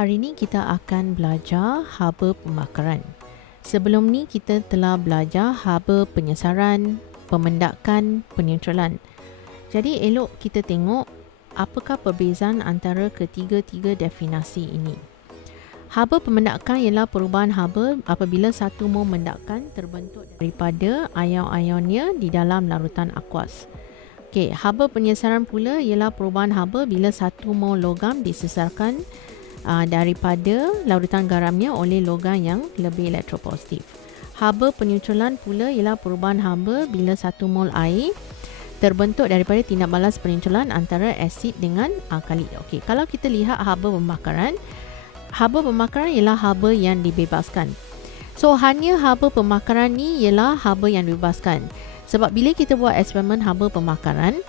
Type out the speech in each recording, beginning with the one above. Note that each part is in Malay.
Hari ini kita akan belajar haba pembakaran. Sebelum ni kita telah belajar haba penyesaran, pemendakan, peneutralan. Jadi elok kita tengok apakah perbezaan antara ketiga-tiga definisi ini. Haba pemendakan ialah perubahan haba apabila satu mol mendakan terbentuk daripada ion-ionnya di dalam larutan aquas. Okey, haba penyesaran pula ialah perubahan haba bila satu mol logam disesarkan uh, daripada larutan garamnya oleh logam yang lebih elektropositif. Haba peneutralan pula ialah perubahan haba bila satu mol air terbentuk daripada tindak balas peneutralan antara asid dengan alkali. Okey, kalau kita lihat haba pembakaran, haba pembakaran ialah haba yang dibebaskan. So, hanya haba pembakaran ni ialah haba yang dibebaskan. Sebab bila kita buat eksperimen haba pemakaran,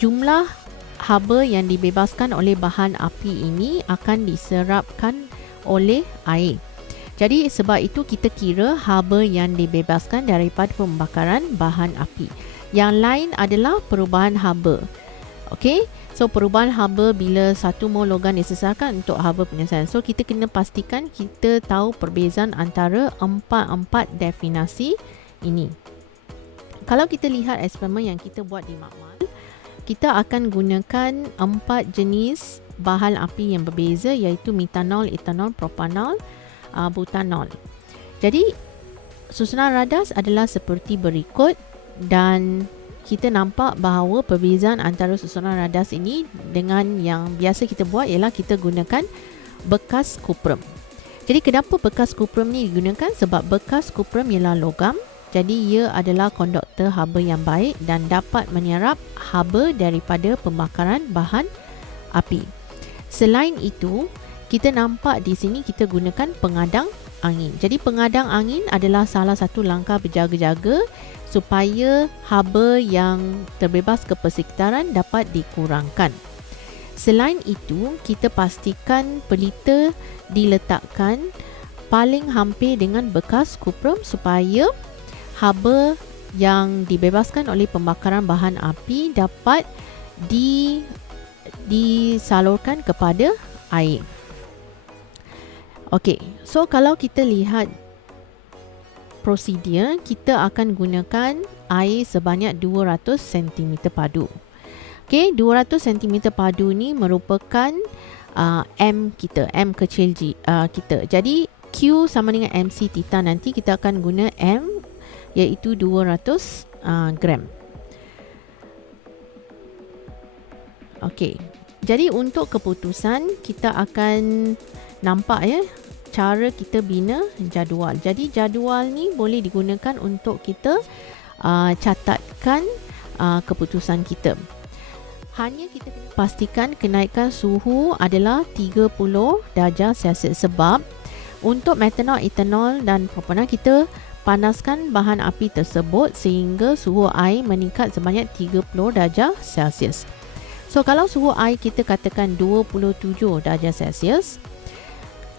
jumlah haba yang dibebaskan oleh bahan api ini akan diserapkan oleh air. Jadi sebab itu kita kira haba yang dibebaskan daripada pembakaran bahan api. Yang lain adalah perubahan haba. Okey, so perubahan haba bila satu mol logam disesarkan untuk haba penyelesaian. So kita kena pastikan kita tahu perbezaan antara empat-empat definisi ini kalau kita lihat eksperimen yang kita buat di makmal, kita akan gunakan empat jenis bahan api yang berbeza iaitu metanol, etanol, propanol, uh, butanol. Jadi susunan radas adalah seperti berikut dan kita nampak bahawa perbezaan antara susunan radas ini dengan yang biasa kita buat ialah kita gunakan bekas kuprum. Jadi kenapa bekas kuprum ni digunakan? Sebab bekas kuprum ialah logam jadi ia adalah konduktor haba yang baik dan dapat menyerap haba daripada pembakaran bahan api. Selain itu, kita nampak di sini kita gunakan pengadang angin. Jadi pengadang angin adalah salah satu langkah berjaga-jaga supaya haba yang terbebas ke persekitaran dapat dikurangkan. Selain itu, kita pastikan pelita diletakkan paling hampir dengan bekas kuprum supaya haba yang dibebaskan oleh pembakaran bahan api dapat di disalurkan kepada air. Okey, so kalau kita lihat prosedur, kita akan gunakan air sebanyak 200 cm padu. Okey, 200 cm padu ni merupakan uh, M kita, M kecil G, uh, kita. Jadi Q sama dengan MC theta nanti kita akan guna M iaitu 200 uh, gram. Okey. Jadi untuk keputusan kita akan nampak ya cara kita bina jadual. Jadi jadual ni boleh digunakan untuk kita uh, catatkan uh, keputusan kita. Hanya kita kena pastikan kenaikan suhu adalah 30 darjah Celsius sebab untuk metanol, etanol dan propanol kita Panaskan bahan api tersebut sehingga suhu air meningkat sebanyak 30 darjah Celsius. So kalau suhu air kita katakan 27 darjah Celsius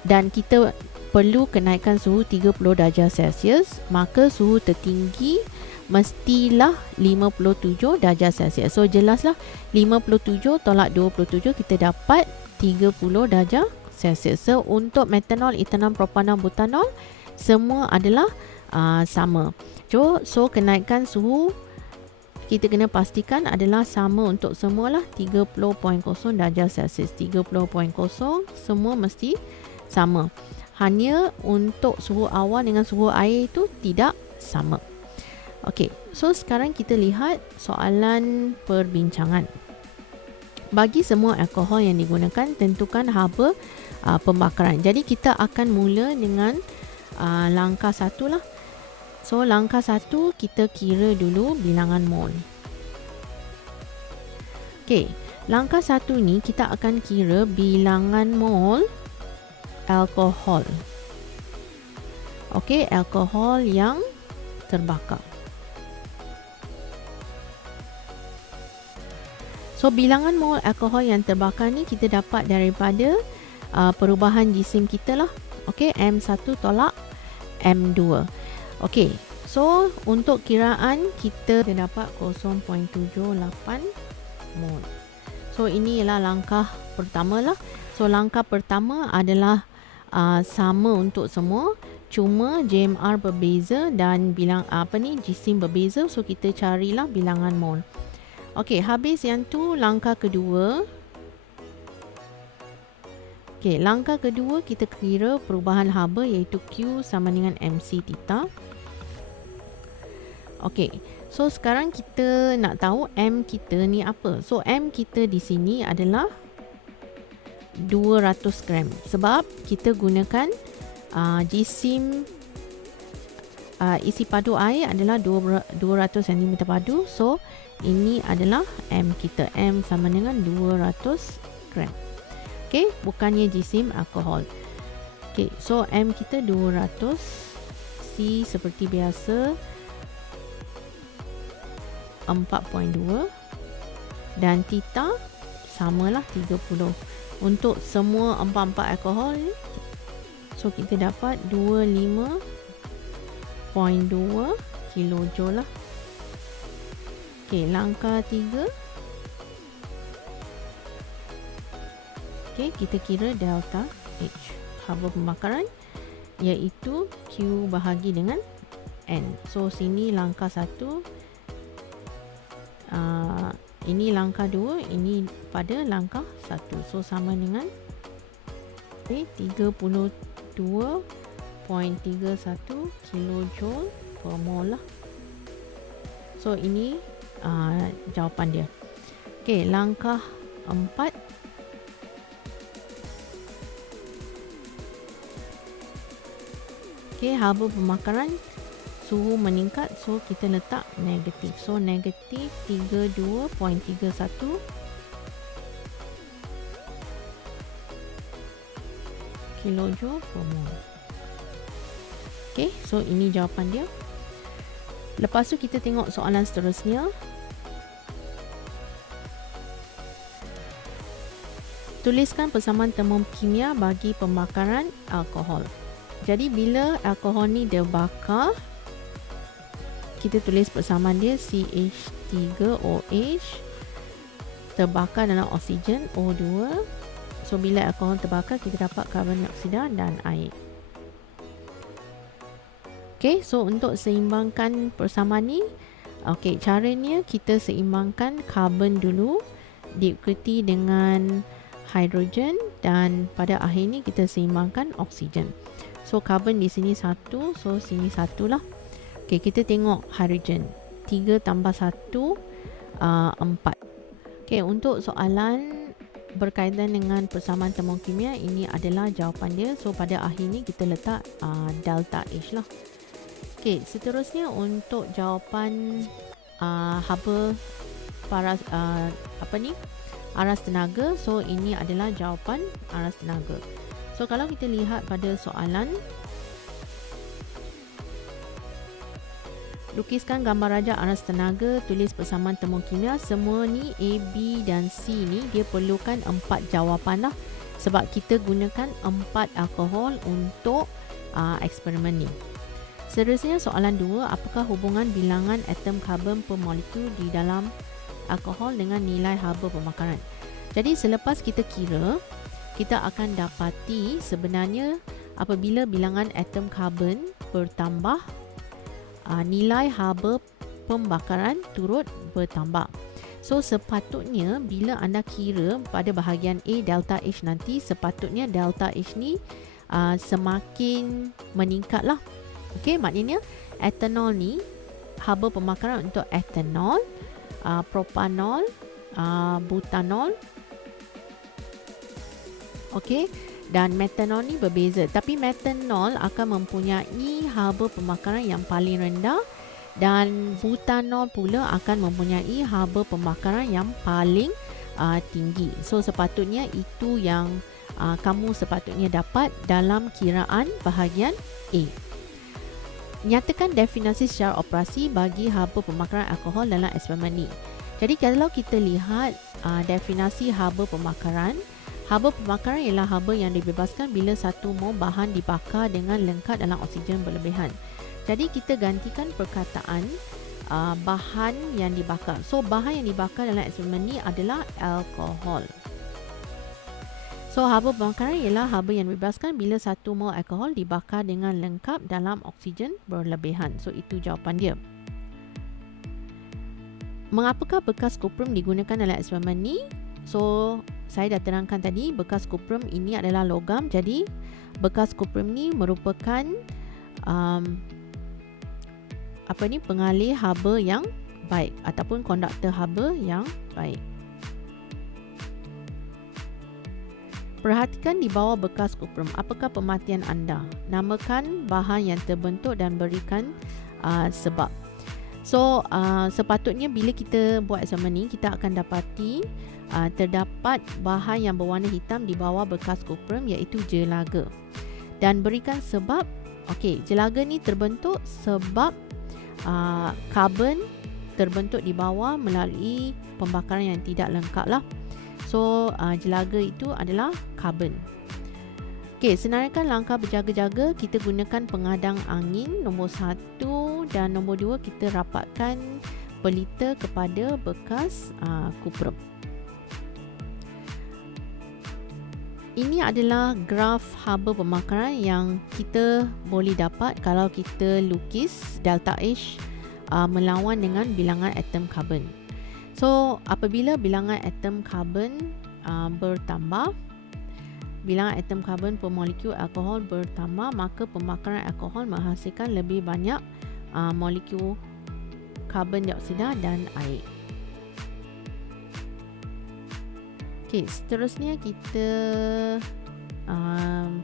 dan kita perlu kenaikan suhu 30 darjah Celsius, maka suhu tertinggi mestilah 57 darjah Celsius. So jelaslah 57 tolak 27 kita dapat 30 darjah Celsius. So untuk metanol, etanol, propanol, butanol semua adalah uh, sama. So, so kenaikan suhu kita kena pastikan adalah sama untuk semualah 30.0 darjah Celsius. 30.0 semua mesti sama. Hanya untuk suhu awan dengan suhu air itu tidak sama. Okey, so sekarang kita lihat soalan perbincangan. Bagi semua alkohol yang digunakan, tentukan haba uh, pembakaran. Jadi kita akan mula dengan uh, langkah satu lah. So langkah satu kita kira dulu bilangan mol. Okey, langkah satu ni kita akan kira bilangan mol alkohol. Okey, alkohol yang terbakar. So bilangan mol alkohol yang terbakar ni kita dapat daripada uh, perubahan jisim kita lah. Okey, M1 tolak M2. Okey, so untuk kiraan kita dapat 0.78 mol. So ini ialah langkah pertama lah. So langkah pertama adalah uh, sama untuk semua cuma JMR berbeza dan bilang apa ni jisim berbeza so kita carilah bilangan mol. Okey, habis yang tu langkah kedua. Okey, langkah kedua kita kira perubahan haba iaitu Q sama dengan MC theta. Okey, so sekarang kita nak tahu M kita ni apa. So M kita di sini adalah 200 gram sebab kita gunakan uh, jisim uh, isi padu air adalah 200 cm padu. So ini adalah M kita. M sama dengan 200 gram. Okey, bukannya jisim alkohol. Okey, so M kita 200 C seperti biasa 4.2 dan theta samalah 30 untuk semua 44 alkohol ni so kita dapat 25.2 kilojoule lah. Okey, langkah 3 Okey, kita kira delta H haba pembakaran iaitu Q bahagi dengan N. So sini langkah 1 uh, ini langkah 2, ini pada langkah 1. So sama dengan okay, 32.31 kilojoule per mol lah. So ini uh, jawapan dia. Okey, langkah 4 Okey, haba pemakaran suhu meningkat so kita letak negatif. So negatif 32.31 kilojoule per mol. Okey, so ini jawapan dia. Lepas tu kita tengok soalan seterusnya. Tuliskan persamaan termokimia bagi pembakaran alkohol. Jadi bila alkohol ni dia bakar kita tulis persamaan dia CH3OH terbakar dalam oksigen O2. So bila alkohol terbakar kita dapat karbon dioksida dan air. Okay, so untuk seimbangkan persamaan ni, okay, caranya kita seimbangkan karbon dulu diikuti dengan hidrogen dan pada akhirnya kita seimbangkan oksigen. So carbon di sini satu, so sini satu lah. Okay, kita tengok hydrogen. Tiga tambah satu, uh, empat. Okay, untuk soalan berkaitan dengan persamaan termokimia, ini adalah jawapan dia. So pada akhir ni kita letak uh, delta H lah. Okay, seterusnya untuk jawapan uh, haba paras uh, apa ni aras tenaga. So ini adalah jawapan aras tenaga. So kalau kita lihat pada soalan Lukiskan gambar raja aras tenaga, tulis persamaan termokimia. Semua ni A, B dan C ni dia perlukan empat jawapan lah. Sebab kita gunakan empat alkohol untuk uh, eksperimen ni. Seterusnya soalan dua, apakah hubungan bilangan atom karbon per molekul di dalam alkohol dengan nilai haba pemakaran? Jadi selepas kita kira, kita akan dapati sebenarnya apabila bilangan atom karbon bertambah uh, nilai haba pembakaran turut bertambah. So sepatutnya bila anda kira pada bahagian A delta H nanti sepatutnya delta H ni uh, semakin meningkatlah. Okey maknanya etanol ni haba pembakaran untuk etanol, uh, propanol, uh, butanol Okey. Dan metanol ni berbeza. Tapi metanol akan mempunyai haba pembakaran yang paling rendah dan butanol pula akan mempunyai haba pembakaran yang paling uh, tinggi. So sepatutnya itu yang uh, kamu sepatutnya dapat dalam kiraan bahagian A. Nyatakan definisi secara operasi bagi haba pembakaran alkohol dalam eksperimen ni. Jadi kalau kita lihat uh, definisi haba pembakaran, Haba pembakaran ialah haba yang dibebaskan bila satu mol bahan dibakar dengan lengkap dalam oksigen berlebihan. Jadi kita gantikan perkataan uh, bahan yang dibakar. So bahan yang dibakar dalam eksperimen ni adalah alkohol. So haba pembakaran ialah haba yang dibebaskan bila satu mol alkohol dibakar dengan lengkap dalam oksigen berlebihan. So itu jawapan dia. Mengapakah bekas kuprum digunakan dalam eksperimen ni? So saya dah terangkan tadi bekas kuprum ini adalah logam. Jadi bekas kuprum ni merupakan um, apa ni pengalih haba yang baik ataupun konduktor haba yang baik. Perhatikan di bawah bekas kuprum. Apakah pematian anda? Namakan bahan yang terbentuk dan berikan uh, sebab. So, uh, sepatutnya bila kita buat sama ni, kita akan dapati uh, terdapat bahan yang berwarna hitam di bawah bekas kuprum iaitu jelaga. Dan berikan sebab, okey, jelaga ni terbentuk sebab uh, karbon terbentuk di bawah melalui pembakaran yang tidak lengkap lah. So uh, jelaga itu adalah karbon. Okey, senaraikan langkah berjaga-jaga kita gunakan pengadang angin nombor satu dan nombor dua kita rapatkan pelita kepada bekas uh, kuprum. Ini adalah graf haba pemakaran yang kita boleh dapat kalau kita lukis delta H uh, melawan dengan bilangan atom karbon. So, apabila bilangan atom karbon uh, bertambah, bilangan atom karbon per molekul alkohol bertambah, maka pembakaran alkohol menghasilkan lebih banyak uh, molekul karbon dioksida dan air. Okey, seterusnya kita um,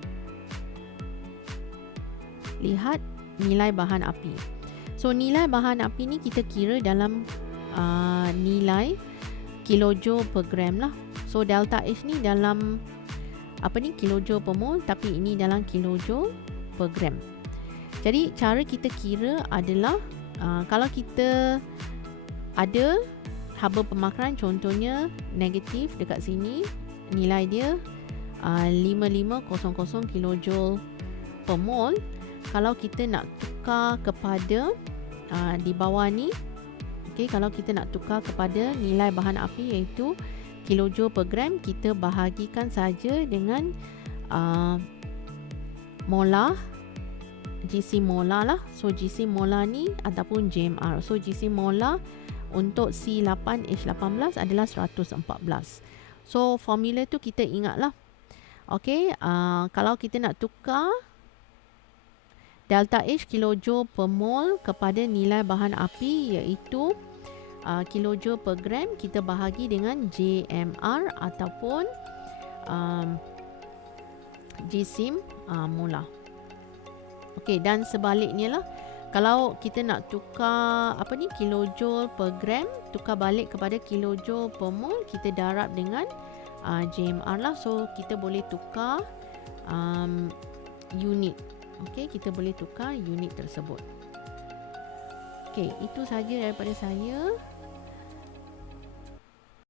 lihat nilai bahan api. So, nilai bahan api ni kita kira dalam uh, nilai kilojoule per gram lah. So delta H ni dalam apa ni kilojoule per mol tapi ini dalam kilojoule per gram. Jadi cara kita kira adalah uh, kalau kita ada haba pemakaran contohnya negatif dekat sini nilai dia uh, 5500 kilojoule per mol kalau kita nak tukar kepada uh, di bawah ni Okey, kalau kita nak tukar kepada nilai bahan api iaitu kilojoule per gram, kita bahagikan saja dengan uh, molar GC molar lah. So GC molar ni ataupun JMR. So GC molar untuk C8H18 adalah 114. So formula tu kita ingatlah. Okey, uh, kalau kita nak tukar delta H kilojoule per mol kepada nilai bahan api iaitu uh, kilojoule per gram kita bahagi dengan JMR ataupun um, GSIM uh, molar. Okey dan sebaliknya lah kalau kita nak tukar apa ni kilojoule per gram tukar balik kepada kilojoule per mol kita darab dengan uh, JMR lah so kita boleh tukar um, unit Okey, kita boleh tukar unit tersebut. Okey, itu saja daripada saya.